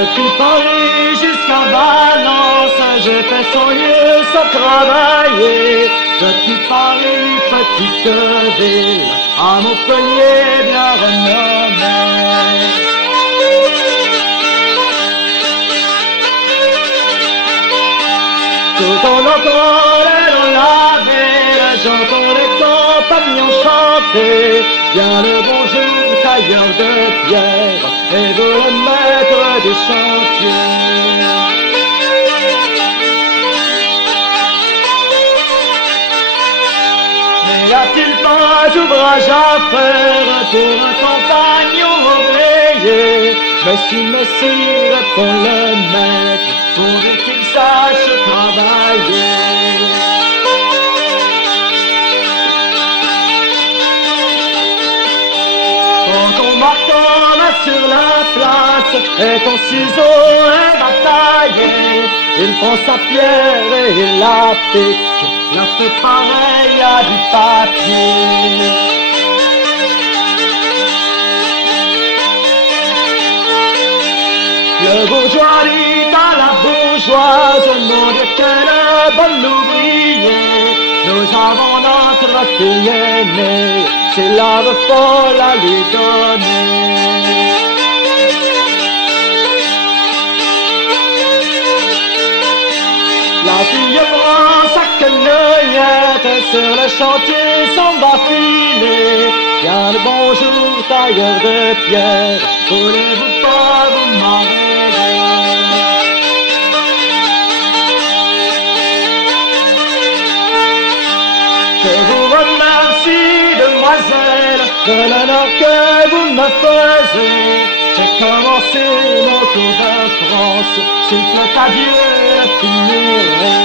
Depuis Paris jusqu'à Valence, j'ai fait 100 lieues sans travailler. Depuis Paris, petite ville, à Montpellier bien renommée. Tout en entrant dans la ville, j'entends les compagnons chanter. Bien le bonjour, tailleur de pierre, et vous le maître du chantier. Mais y a-t-il pas d'ouvrage à faire pour un compagnon ouvrier? Monsieur, répond le maître, pourvu qu'il sache travailler. Quand ton marteau va sur la place et ton ciseau est bataillé, il prend sa pierre et il la pique, la fait pareil à du papier. Le bourgeois dit à la bourgeoise, mon Dieu, quelle bonne ouvrier. Nous avons notre fille aînée, c'est la folle à lui donner. La fille prend sa quenouillette, sur le chantier s'en va filer. Bien le bonjour, tailleur de pierre, voulez-vous pas vous marier? Je vous remercie, demoiselle, de l'honneur que vous me faisiez. J'ai commencé mon tour de France, s'il plaît à Dieu, je finirai.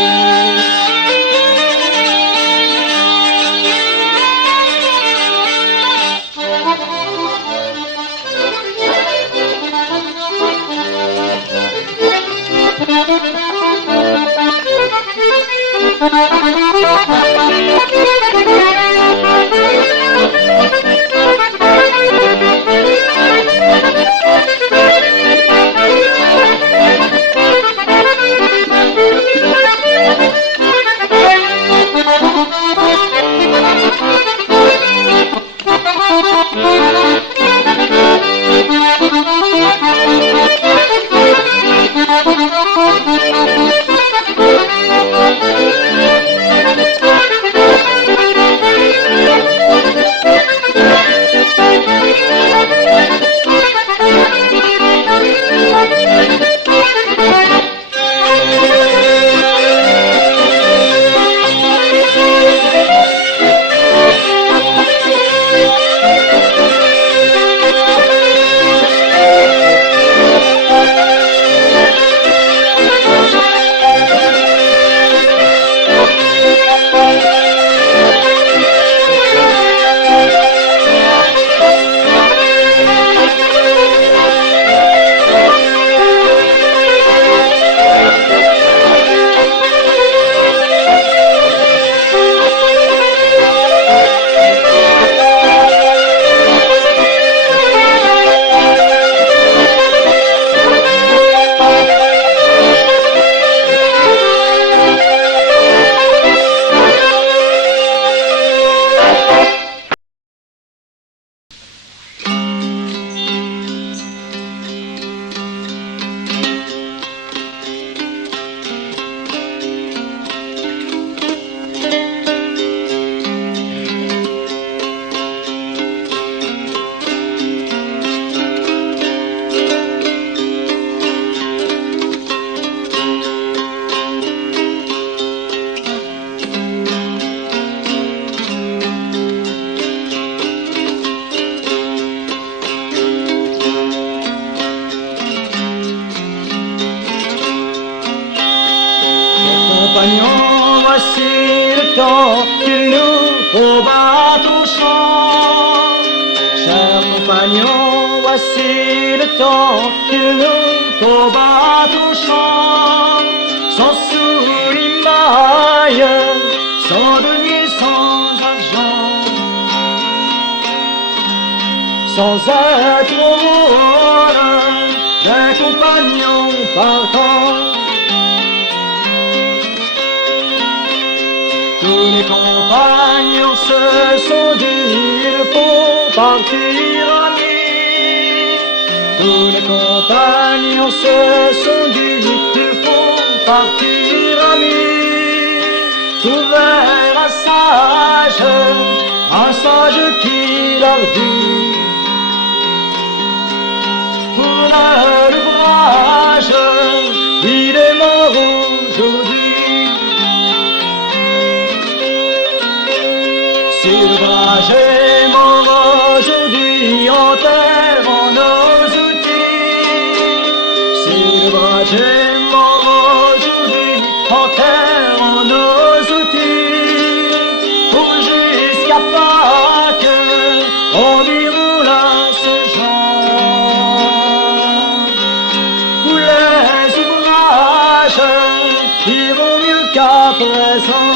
Compagnons, voici le temps qu'il nous faut battre au champ. Chers compagnons, voici le temps qu'il nous faut battre au champ. Sans sous ni maille, sans denier, sans argent, sans être au rôle d'un compagnons partant. Tous les compagnons se sont dit, il faut partir amis. Tous les compagnons se sont dit, il faut partir amis. Trouvèrent un sage qui leur dit, pour l'ouvrage, il est mort aujourd'hui. Si l'ouvrage est mort aujourd'hui, enterrons nos outils. Si l'ouvrage est mort aujourd'hui, enterrons nos outils. Pour jusqu'à Pâques, on déroula ce genre. Pour les ouvrages, ils vont mieux qu'à présent.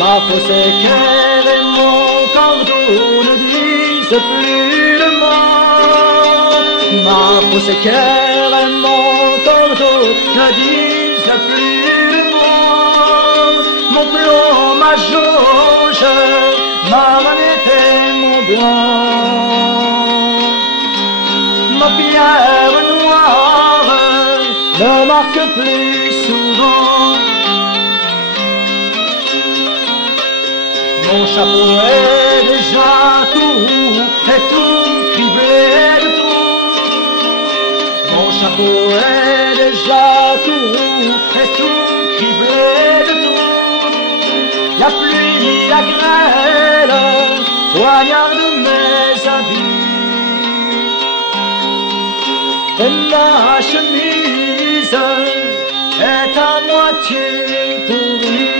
Ma fausse équerre et mon cordeau ne disent plus de moi. Ma fausse équerre et mon cordeau ne disent plus de moi. Mon plomb, ma jauge, ma manette et mon blanc. Ma pierre noire ne marque plus souvent. Mon chapeau est déjà tout roux et tout criblé de trous. Mon chapeau est déjà tout roux et tout criblé de trous. La pluie, la grêle, poignarde mes habits. Et ma chemise est à moitié pourrie.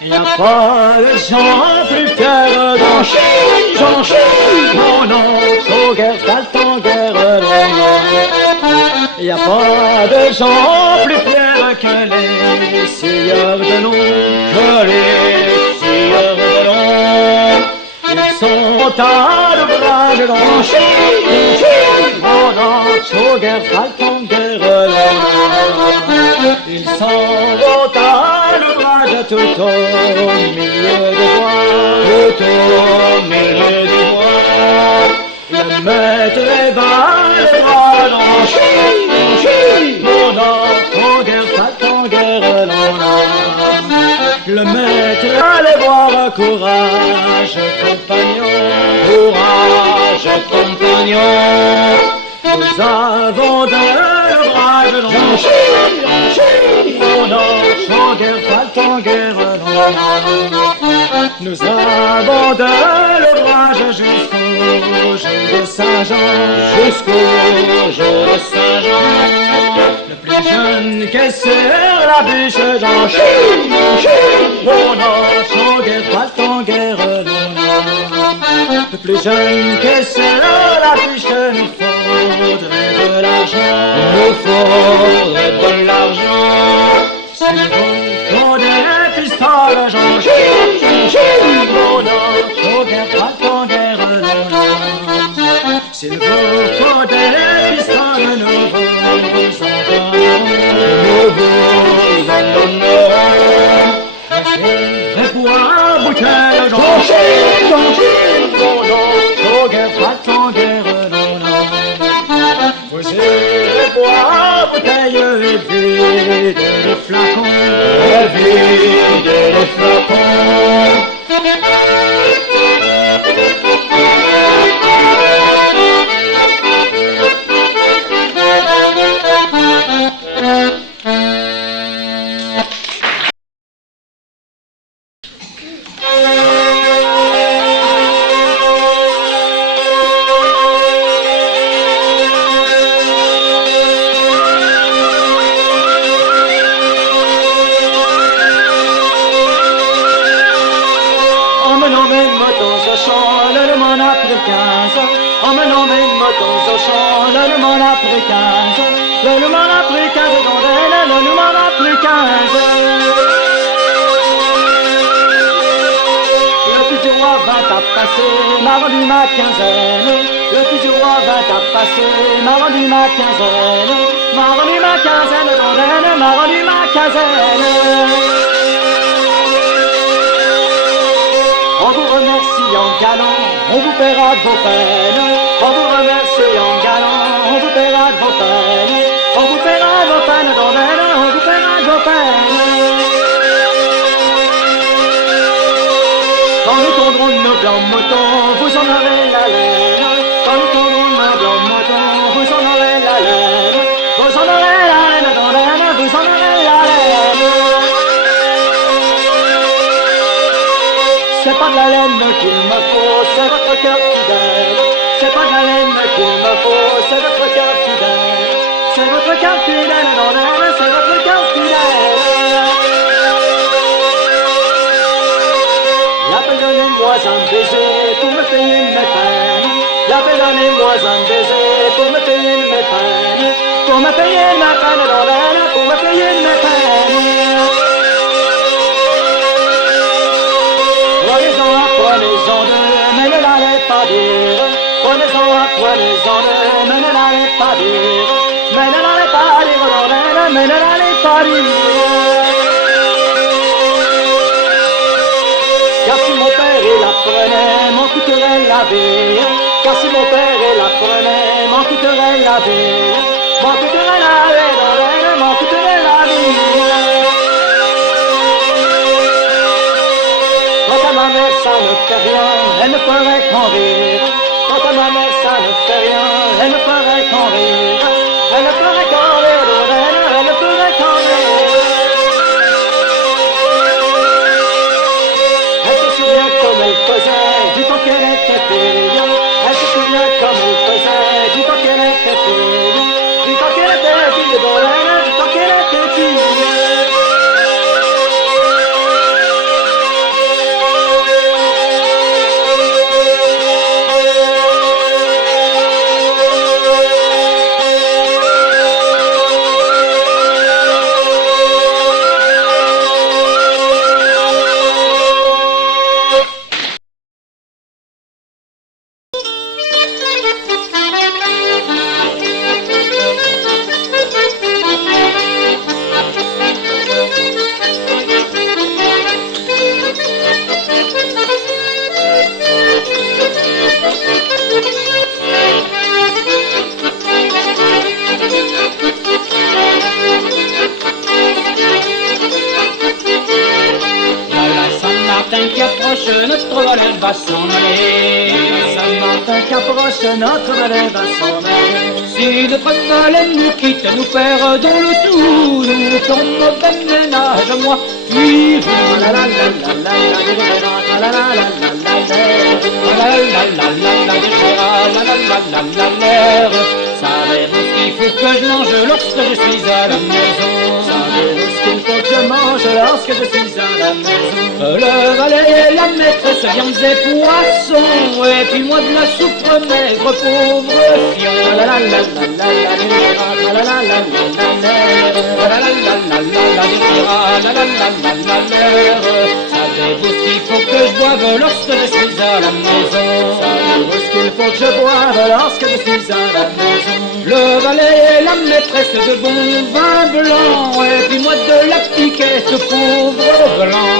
Y'a pas de gens plus fiers d'en chier, mon nom, trop guerre, saltant guerre, Y'a pas de gens plus fiers que les scieurs de l'eau, que les scieurs de l'eau. Ils sont à l'ouvrage d'en chier, mon nom, trop guerre, saltant guerre, Ils sont à l'ouvrage tout au milieu du bois, tout au milieu du bois. Le maître est bas, le bras dans mon ton guerre, pas ton guerre, Le maître allait voir courage, compagnon, Nous avons de l'ouvrage dans mon guerre, pas ton guerre, Nous avons de l'ouvrage jusqu'au jour de Saint-Jean, Le plus jeune qu'est sur la bûche j'en mon son guerre, pas ton guerre, Le plus jeune qu'est sur la bûche nous faudrait de l'argent, S'il faut des pistoles j'en mon son guerre, pas ton guerre, S'il faut des pistoles nous vous en donnerons. Et bois bouteille j'en mon son guerre, pas ton guerre, Vous irez boire bouteille et vide le flacon, Emmenons même dans ce champ le monarque 15. Le loup m'en a pris 15 dondelles, le loup m'en a pris 15. Le fils du roi vint à passer, m'a rendu ma quinzaine. Le fils du roi vint à passer, m'a rendu ma quinzaine. M'a rendu ma quinzaine dondelles, m'a rendu ma quinzaine. On vous remercie en galant, on vous paiera de vos peines. On vous remercie en galant, on vous paiera de vos peines. On vous paiera de vos peines, dondelles, on vous paiera de vos peines. Quand nous tondrons nos blancs moutons, vous en aurez la laine. Quand nous tondrons nos blancs moutons, vous en aurez la laine. Vous en aurez la laine, dondelles, vous en aurez la laine. C'est pas de la laine qu'il me faut, c'est votre cœur fidèle. C'est pas de la laine qu'il me faut, c'est votre cœur fidèle. C'est votre cœur fidèle, dondelles, c'est votre cœur fidèle. Donnez-moi un baiser pour me payer mes peines. Donnez-moi un baiser pour me payer mes peines. Pour me payer ma peine, dondelles, pour me payer mes peines. Prenez-en un, prenez-en deux, mais ne l'allez pas dire. Prenez-en un, prenez-en deux, mais ne l'allez pas dire. Mais ne l'allez pas dire, dondelles, mais ne l'allez pas dire. Car si mon père il apprenait, m'en coûterait la vie. Car si mon père il apprenait, m'en coûterait la vie. M'en coûterait la vie, dondelles, m'en coûterait la vie. Quant à ma mère ça ne fait rien, elle ne ferait qu'en rire. Quant à ma mère ça ne fait rien, elle ne ferait qu'en rire. Elle ne ferait qu'en rire, dondelles, elle ne ferait qu'en rire. Comme elle faisait, du temps qu'elle était fille. Elle se souvient comme elle faisait, du temps qu'elle était fille. Du temps qu'elle était fille, dondelles, du temps qu'elle était fille. Notre valet va s'en aller. Saint-Martin qu'approche, notre valet va s'en aller. Si notre valet nous quitte, nous perdons le tout. Nous ferons mauvais ménage, moi puis vous. La la la la la la la la la la. Savez-vous ce qu'il faut que je mange lorsque je suis à la maison? Savez-vous ce qu'il faut que je mange lorsque je suis à la maison? Le valet et la maîtresse, viandes et poissons, et puis moi de la soupe maigre, pauvre fion. La la la la la la la la la Savez-vous ce qu'il faut que je boive lorsque je suis à la maison? Savez-vous ce qu'il faut que je boive lorsque je suis à la maison? Le valet et la maîtresse de bon vin blanc, et puis moi de la piquette, pauvre blanc.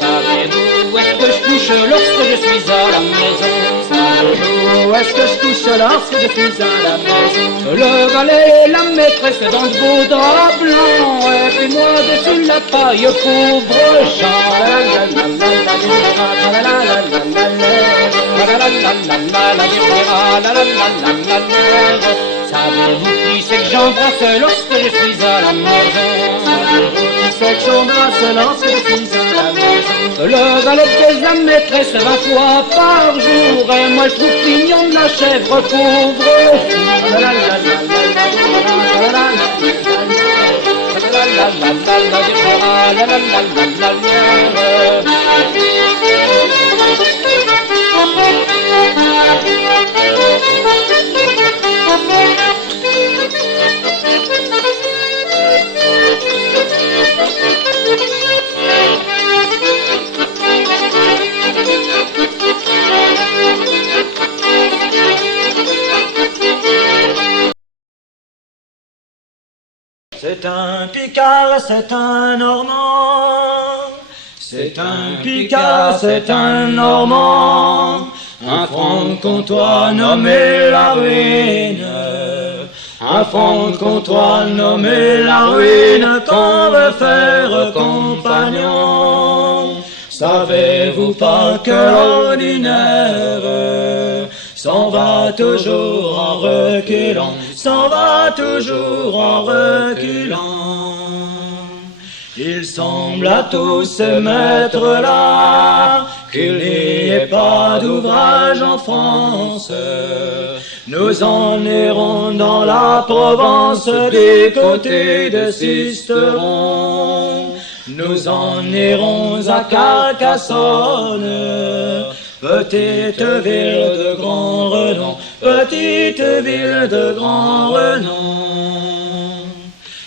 Savez-vous où est-ce que je couche lorsque je suis à la maison? Savez-vous où est-ce que je couche lorsque je suis à la maison? Le valet et la maîtresse dans de beaux draps blancs, et puis moi dessus la paille, pauvre Jean. Savez-vous qui c'est que j'embrasse lorsque je suis à la maison? Savez-vous qui c'est que j'embrasse lorsque je suis à la maison? Le valet baise la maîtresse 20 fois par jour, et moi je trouve pignon de la chèvre, pauvre fou. C'est un Picard, c'est un Normand. C'est un Picard, c'est un Normand. Un franc-comtois nommé la ruine. Un franc-comtois nommé la ruine qu'on veut faire compagnon. Savez-vous pas que l'ordinaire s'en va toujours en reculant, s'en va toujours en reculant. Il semble à tous ces maîtres-là qu'il n'y ait pas d'ouvrage en France. Nous en irons dans la Provence du côté de Sisteron. Nous en irons à Carcassonne, petite ville de grand renom, petite ville de grand renom.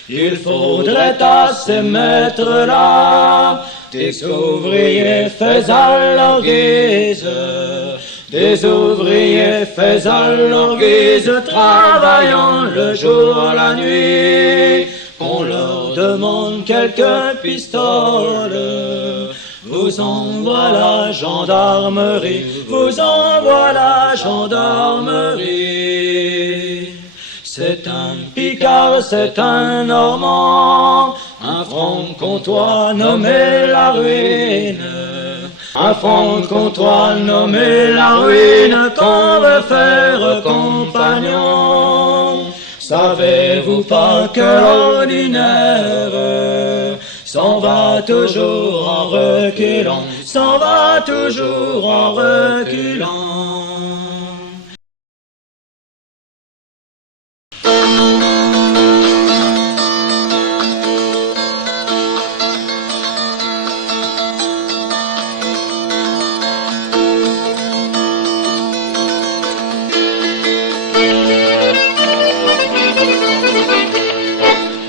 Il faudrait à ces maîtres-là des ouvriers faits à leur guise, des ouvriers faits à leur guise, travaillant le jour, la nuit. On leur demande quelques pistoles, vous envoie la gendarmerie, vous envoie la gendarmerie. C'est un Picard, c'est un Normand, un franc-comtois nommé la ruine. Un franc-comtois nommé la ruine qu'on veut faire compagnon. Savez-vous pas que l'ordinaire s'en va toujours en reculant, s'en va toujours en reculant.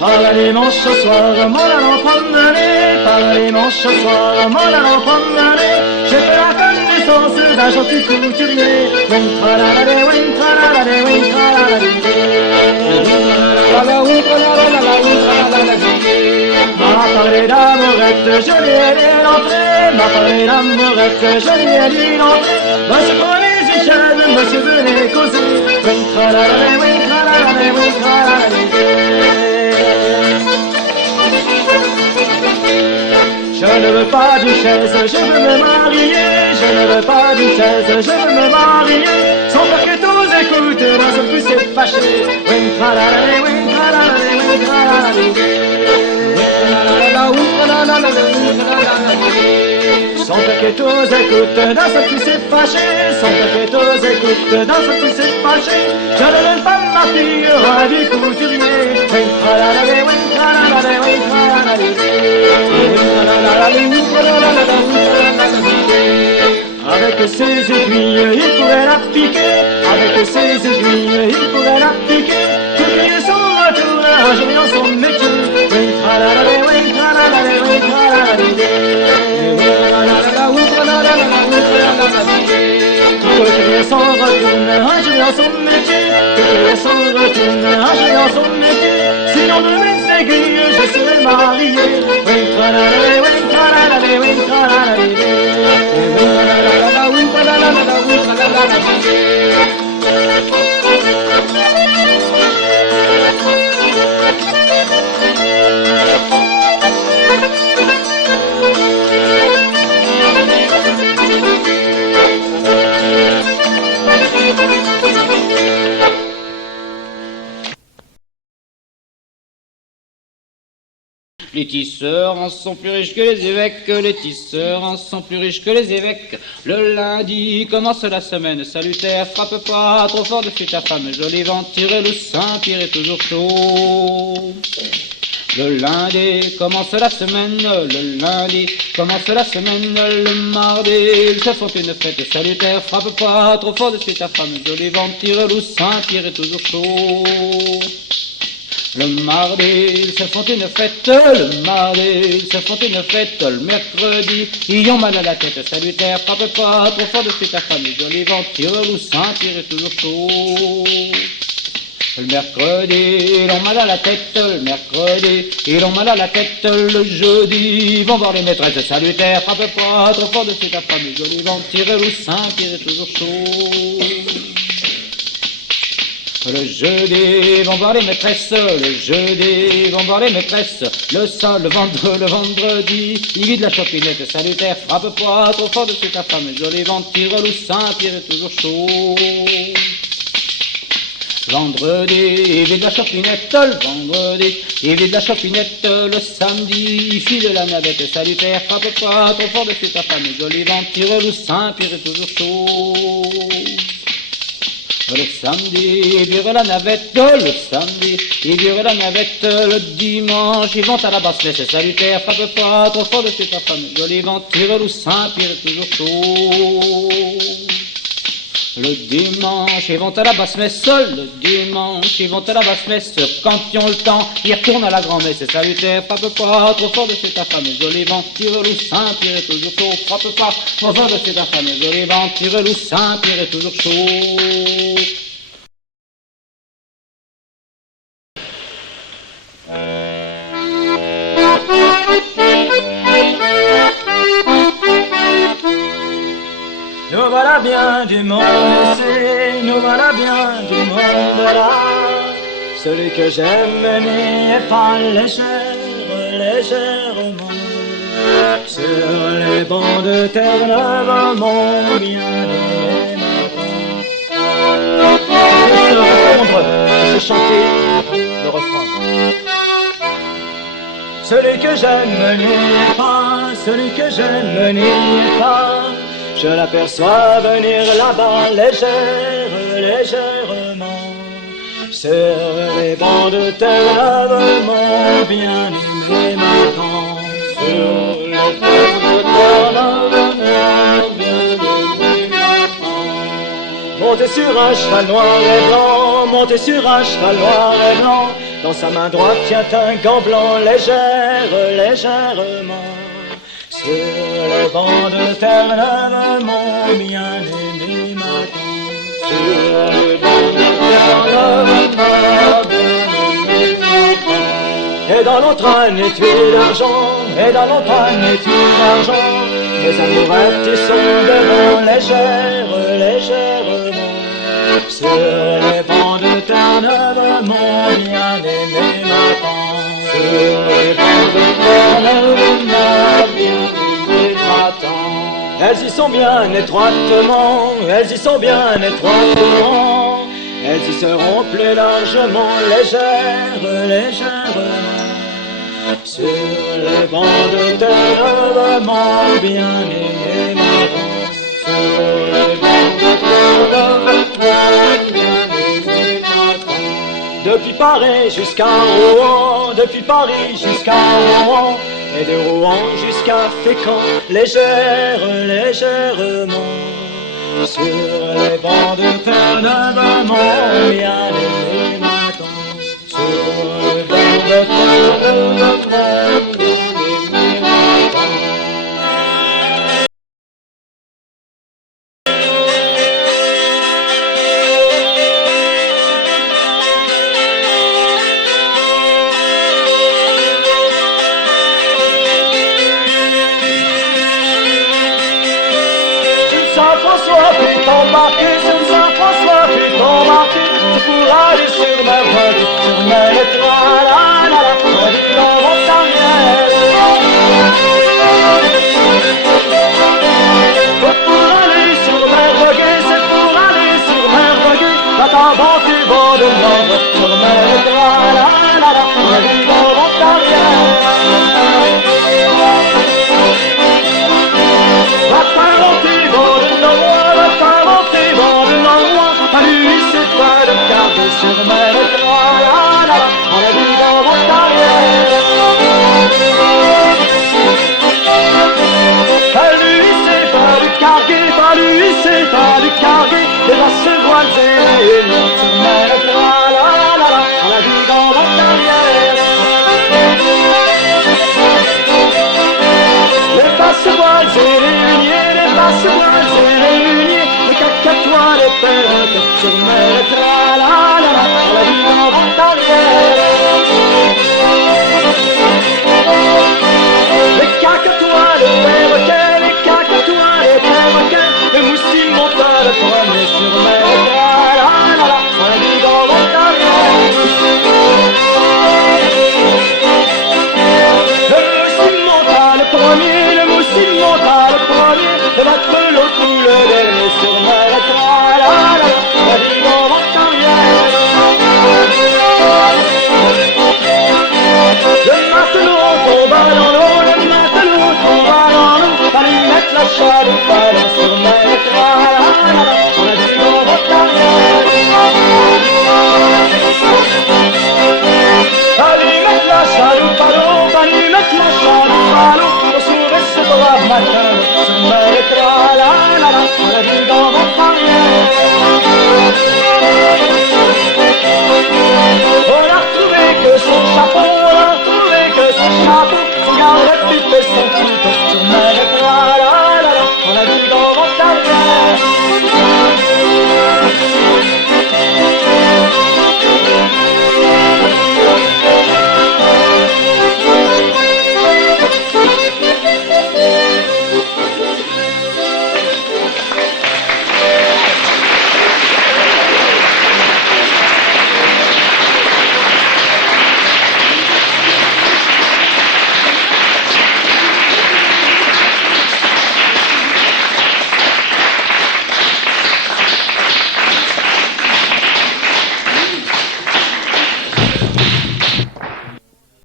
Par la dimanche au soir, m'en allant promener. Par la dimanche au soir, m'en allant promener. J'ai fait la connaissance d'un gentil couturier. Wing tralalade, wing tralalade, wing tralalade. M'a parlé d'amourette, je lui ai dit l'entrée. M'a parlé d'amourette, je lui ai dit l'entrée. Monsieur prenez une chaîne, monsieur venez causer. Wing tralalade, wing tralalade, wing tralalade. Je ne veux pas duchesse, je veux me marier. Je ne veux pas duchesse, je veux me marier. Sans faire que tous écoutent, d'un seul coup c'est fâché. Wing tralalé, wing tralalé, wing tralalé. Sans faire que tous écoutent, d'un seul coup c'est fâché. Sans faire que tous écoutent, d'un seul coup c'est fâché. Je ne donne pas ma fille à du couturier. Wing tralalé, wing tralalé, wing tralalé. Avec ses aiguilles, il pourrait la piquer. Avec ses aiguilles, il pourrait la piquer. Tout crier son retour, un jour dans son métier. Wing tralalé, wing tralalé, wing tralalé. Tout crier son retour, un jour dans son métier. Tout crier son retour, un jour dans son métier. Sinon de mes aiguilles, je serai marié. Wing tralalé, wing tralalé, wing tralalé. Les tisseurs en sont plus riches que les évêques, les tisseurs en sont plus riches que les évêques. Le lundi commence la semaine salutaire, frappe pas trop fort de ta femme, joli vent, tirez le Saint-Pierre est toujours chaud. Le lundi commence la semaine, le lundi commence la semaine, le mardi ils se font une fête salutaire, frappe pas trop fort dessus ta femme, joli vent tire loup, Saint-Pierre est toujours chaud. Le mardi ils se font une fête, le mardi ils se font une fête, le mercredi ils ont mal à la tête salutaire, frappe pas trop fort dessus ta femme, joli vent tire loup, Saint-Pierre est toujours chaud. Le mercredi, ils ont mal à la tête, le mercredi, ils ont mal à la tête, le jeudi, ils vont voir les maîtresses salutaires, frappe pas trop fort dessus ta femme, joli vent tire loup, Saint-Pierre est toujours chaud. Le jeudi, ils vont voir les maîtresses, le jeudi, ils vont voir les maîtresses, le vendredi, ils vident la chopinette salutaire, frappe pas trop fort dessus ta femme, joli vent tire loup, Saint-Pierre est toujours chaud. Vendredi, il vide la chopinette, le vendredi, il vide la chopinette, le samedi, il file la navette salutaire, frappe pas trop fort dessus ta femme, joli vent tire loup, Saint-Pierre est toujours chaud. Le samedi, ils virent la navette, le samedi, ils virent la navette, le dimanche, ils vont à la basse-messe salutaire, frappe pas trop fort dessus ta femme, joli vent tire loup, Saint-Pierre est toujours chaud. Le dimanche, ils vont à la basse-messe, le dimanche, ils vont à la basse-messe, quand ils ont le temps, ils retournent à la grand-messe salutaire, frappe pas trop fort dessus ta femme, joli vent tire loup, Saint-Pierre est toujours chaud, frappe pas trop fort dessus ta femme, joli vent tire loup, Saint-Pierre est toujours chaud. Nous voilà bien du monde ici, nous voilà bien du monde là. Celui que j'aime n'y est pas légèrement. Sur les bancs de Terre-Neuve, mon bien-aimé m'attend. Je répondre, je chanter le refrain. Celui que j'aime n'y est pas, celui que j'aime n'y est pas. Je l'aperçois venir là-bas légèrement. Sur les bancs de Terre-Neuve, mon bien-aimé m'attend. Sur les bancs de Terre-Neuve, mon bien-aimé m'attend. Monté sur un cheval noir et blanc, monté sur un cheval noir et blanc, dans sa main droite tient un gant blanc légèrement. Sur les bancs de Terre-Neuve, mon bien-aimé m'attend. Sur les bancs de Terre-Neuve, mon bien-aimé m'attend. Et dans l'autre un étui d'argent, et dans l'autre un étui d'argent, mes amourettes qui sont devant légèrement. Sur les bancs de Terre-Neuve, mon bien-aimé m'attend. Sur les bancs de Terre-Neuve, mon bien-aimé m'attend. Elles y sont bien étroitement, elles y sont bien étroitement. Elles y seront plus largement légèrement. Sur les bancs de Terre-Neuve, mon bien-aimé m'attend. Sur les bancs de Terre-Neuve, mon bien-aimé m'attend. Depuis Paris jusqu'à Rouen, depuis Paris jusqu'à Rouen, et de Rouen jusqu'à Fécamp, légèrement. Sur les bancs de Terre-Neuve, mon bien-aimé m'attend. Sur les bancs de Terre-Neuve, mon bien-aimé m'attend. Saint-François fut embarqué, sur Saint-François fut embarqué pour aller sur ma voie, sur ma étoile, on dit dans votre arrière. Pour aller sur mer voguée, c'est pour aller sur mer voguée, là-bas tu vas de nord, sur ma étoile, on dit dans votre arrière. La parenté va de Nord, la parenté va de Nord, à lui c'est pas de garder sur ma étoile, on a vu dans votre arrière. salut, c'est à du carguer, les basses voiles et les sur mer, on la vie dans la carrière. Les basses voiles et les huniers, les basses voiles et les huniers, les cacatois, les perroquets sur mer, on la vie dans la carrière. Les cacatois, les perroquets, les cacatois, les perroquets, les moustiques montent le premier sur mer, on la vie dans la carrière. Le moustique monta le premier, le matelot tout le dernier sur mer, la vie dans la carrière. Le matelot tomba dans l'eau, le matelot tomba dans l'eau, fallait mettre la chaloupe à l'eau sur mer, la vie dans la carrière. Fallait mettre la chaloupe à l'eau, fallait mettre la chaloupe à l'eau, pour sauver ce brave matin, sur mer, la vie dans